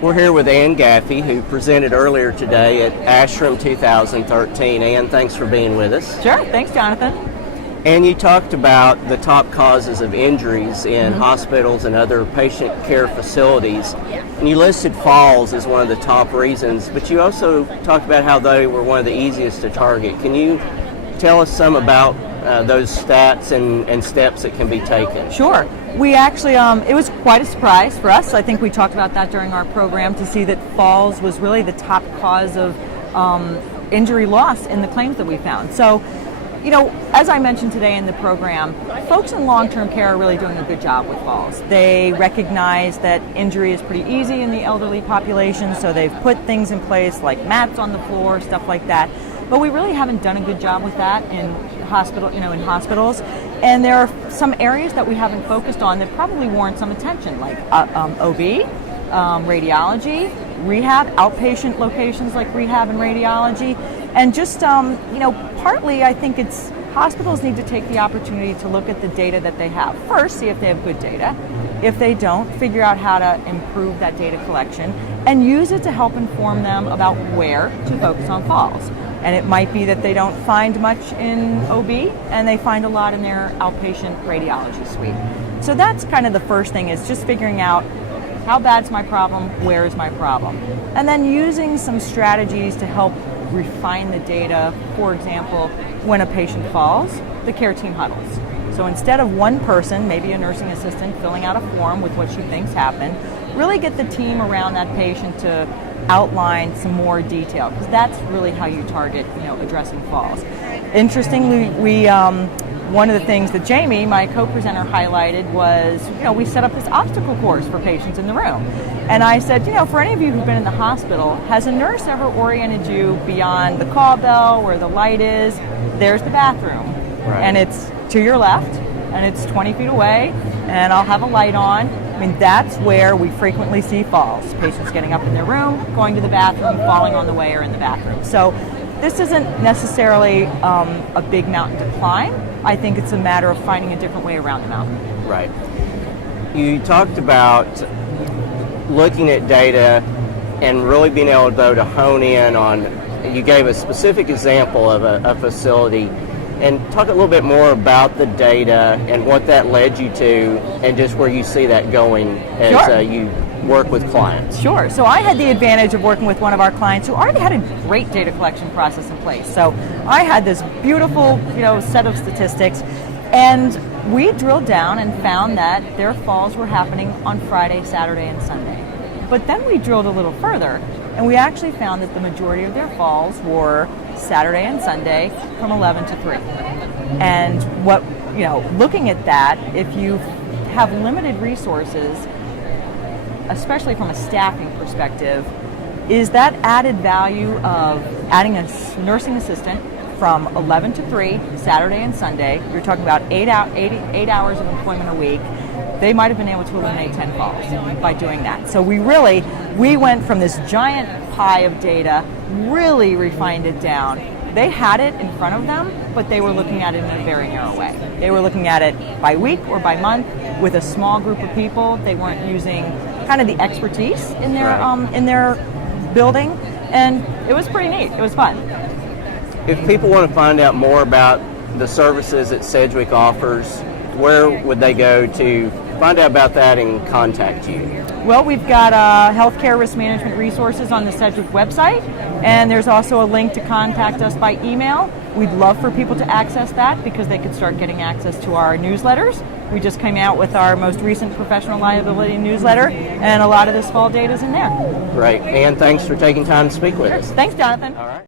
We're here with Ann Gaffey, who presented earlier today at ASHRM 2013. Ann, thanks for being with us. Sure, thanks Jonathan. And you talked about the top causes of injuries in hospitals and other patient care facilities. And you listed falls as one of the top reasons, but you also talked about how they were one of the easiest to target. Can you tell us some about those stats and steps that can be taken? Sure. We actually, it was quite a surprise for us. I think we talked about that during our program to see that falls was really the top cause of injury loss in the claims that we found. So, you know, as I mentioned today in the program, folks in long-term care are really doing a good job with falls. They recognize that injury is pretty easy in the elderly population, so they've put things in place like mats on the floor, stuff like that. But we really haven't done a good job with that in hospitals. And there are some areas that we haven't focused on that probably warrant some attention, like OB, radiology, rehab, outpatient locations like rehab and radiology. And just, partly I think it's hospitals need to take the opportunity to look at the data that they have. First, see if they have good data. If they don't, figure out how to improve that data collection and use it to help inform them about where to focus on falls. And it might be that they don't find much in OB and they find a lot in their outpatient radiology suite. So that's kind of the first thing, is just figuring out how bad's my problem, where is my problem? And then using some strategies to help refine the data. For example, when a patient falls, the care team huddles. So instead of one person, maybe a nursing assistant, filling out a form with what she thinks happened, really get the team around that patient to outline some more detail, because that's really how you target, addressing falls. Interestingly, we one of the things that Jamie, my co-presenter, highlighted was, we set up this obstacle course for patients in the room. And I said, for any of you who've been in the hospital, has a nurse ever oriented you beyond the call bell where the light is? There's the bathroom. Right. And it's to your left, and it's 20 feet away, and I'll have a light on. I mean, that's where we frequently see falls. Patients getting up in their room, going to the bathroom, falling on the way or in the bathroom. So this isn't necessarily a big mountain to climb. I think it's a matter of finding a different way around the mountain. Right. You talked about looking at data and really being able to hone in on, you gave a specific example of a facility, and talk a little bit more about the data and what that led you to and just where you see that going as you work with clients. Sure. So I had the advantage of working with one of our clients who already had a great data collection process in place. So I had this beautiful, set of statistics, and we drilled down and found that their falls were happening on Friday, Saturday, and Sunday. But then we drilled a little further, and we actually found that the majority of their falls were Saturday and Sunday from 11 to 3. And what, looking at that, if you have limited resources, especially from a staffing perspective, is that added value of adding a nursing assistant from 11 to 3, Saturday and Sunday. You're talking about 8 hours of employment a week. They might have been able to eliminate 10 falls by doing that. So we went from this giant pie of data, really refined it down. They had it in front of them, but they were looking at it in a very narrow way. They were looking at it by week or by month with a small group of people. They weren't using kind of the expertise in their building, and it was pretty neat. It was fun. If people want to find out more about the services that Sedgwick offers, where would they go to find out about that and contact you? Well, we've got healthcare risk management resources on the Sedgwick website, and there's also a link to contact us by email. We'd love for people to access that because they could start getting access to our newsletters. We just came out with our most recent professional liability newsletter, and a lot of this fall data is in there. Great. Ann, thanks for taking time to speak with us. Thanks, Jonathan. All right.